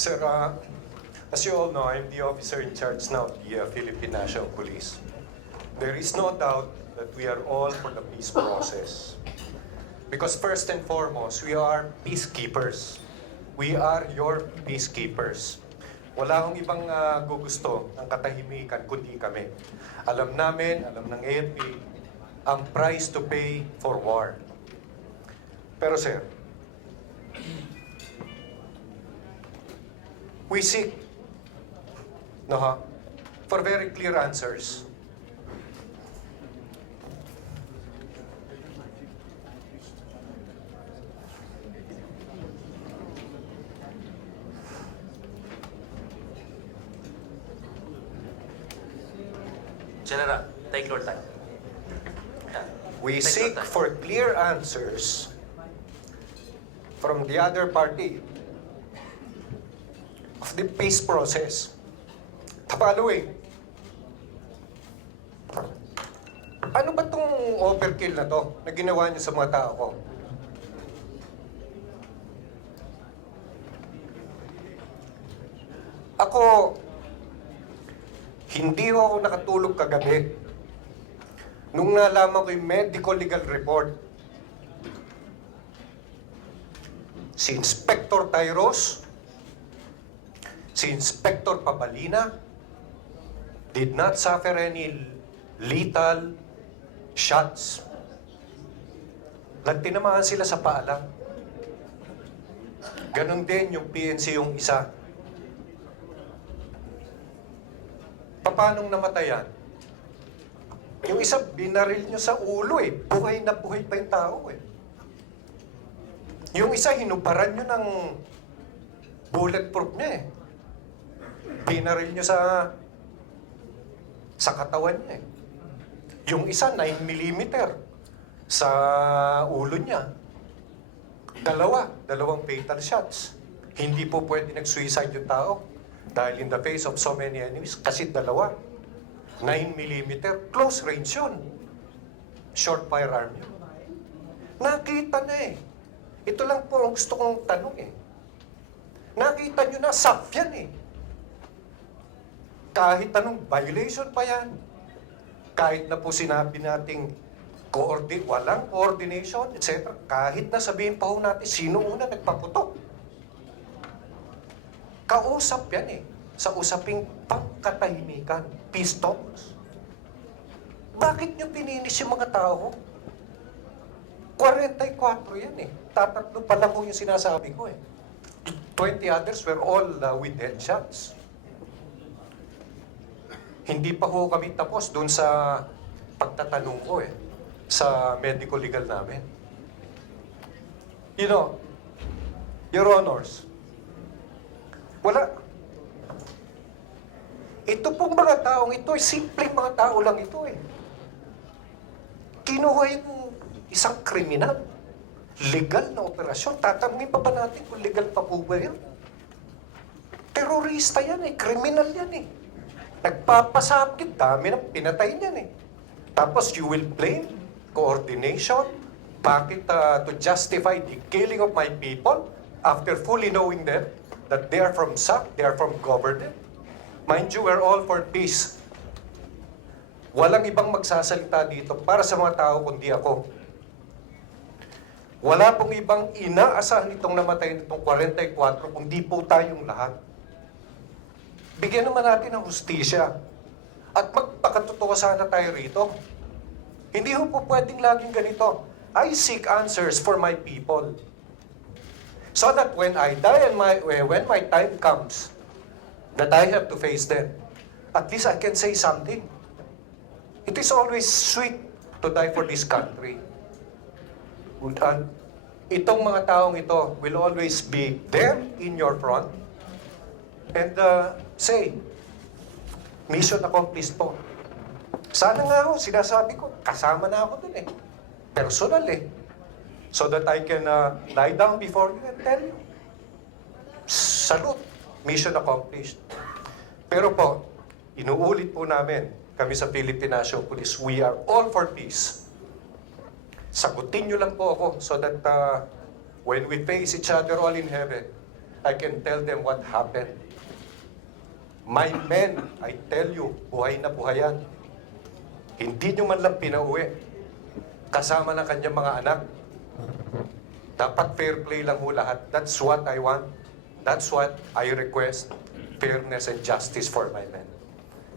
Sir, as you all know, I'm the officer in charge now of the Philippine National Police. There is no doubt that we are all for the peace process. Because first and foremost, we are peacekeepers. We are your peacekeepers. Wala akong ibang gugusto ng katahimikan kundi kami. Alam namin, alam ng AFP, ang price to pay for war. Pero sir, we seek for very clear answers. General, take your time. We Take seek your time. for clear answers from the other party of the peace process. Following, ano ba tong overkill na to na ginawa niyo sa mga tao ko? Ako, hindi ako nakatulog kagabi nung nalaman ko yung medical legal report. Si Inspector Tyros, si Inspector Pabalina did not suffer any lethal shots. Nagtinamaan sila sa paa lang. Ganon din yung PNC yung isa. Paanong namatayan? Yung isa, binaril nyo sa ulo eh. Buhay na buhay pa yung tao eh. Yung isa, hinubaran nyo ng bulletproof niya eh. Binaril nyo sa katawan niya eh. Yung isa, 9mm sa ulo niya. Dalawang fatal shots. Hindi po pwede nag-suicide yung tao. Dahil in the face of so many enemies, kasi 9mm, close range yun. Short firearm yun. Nakita na eh. Ito lang po ang gusto kong tanong eh. Nakita nyo na, SAF yan eh. Kahit anong violation pa yan. Kahit na po sinabi nating walang coordination, etc. Kahit na sabihin pa ho natin, sino una nagpaputok? Kausap yan eh, sa usaping pangkatahimikan, peace talks. Bakit nyo pininis yung mga tao? 44 yan eh. Tatatlo pa lang ko yung sinasabi ko eh. 20 others were all with headshots. Hindi pa ho kami tapos doon sa pagtatanong ko eh, sa medical legal namin. You know, Your Honors, wala. Ito pong mga taong ito, simpleng mga tao lang ito eh. Kinuha yung isang kriminal. Legal na operasyon. Tatanungin pa ba natin kung legal pa po ba yun? Terorista yan eh. Kriminal yan eh. Nagpapasakit. Dami ng pinatay niyan eh. Tapos you will blame coordination. Bakit to justify the killing of my people after fully knowing them that they are from SAC, they are from government. Mind you, we're all for peace. Walang ibang magsasalita dito para sa mga tao kundi ako. Wala pong ibang inaasahan itong namatay nitong 44 kundi po tayong lahat. Bigyan naman natin ng hustisya. At magpakatotoo sana tayo rito. Hindi ho po pwedeng laging ganito. I seek answers for my people. So that when I die and when my time comes, that I have to face them, at least I can say something. It is always sweet to die for this country. And itong mga taong ito will always be there in your front and say, mission accomplished po. Sana nga ho, sinasabi ko, kasama na ako dun eh. Personal eh. So that I can lie down before you and tell you, salute, mission accomplished. Pero po, inuulit po namin, kami sa Philippine National Police, we are all for peace. Sagutin nyo lang po ako so that when we face each other all in heaven, I can tell them what happened. My men, I tell you, buhay na buhay yan. Hindi nyo man lang pinauwi. Kasama ng kanyang mga anak. Dapat fair play lang ho lahat. That's what I want. That's what I request. Fairness and justice for my men.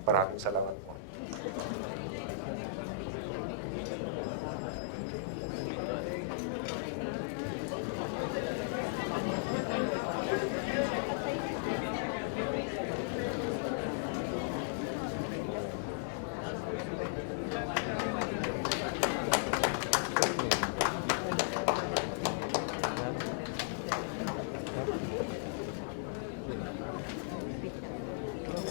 Maraming salamat po.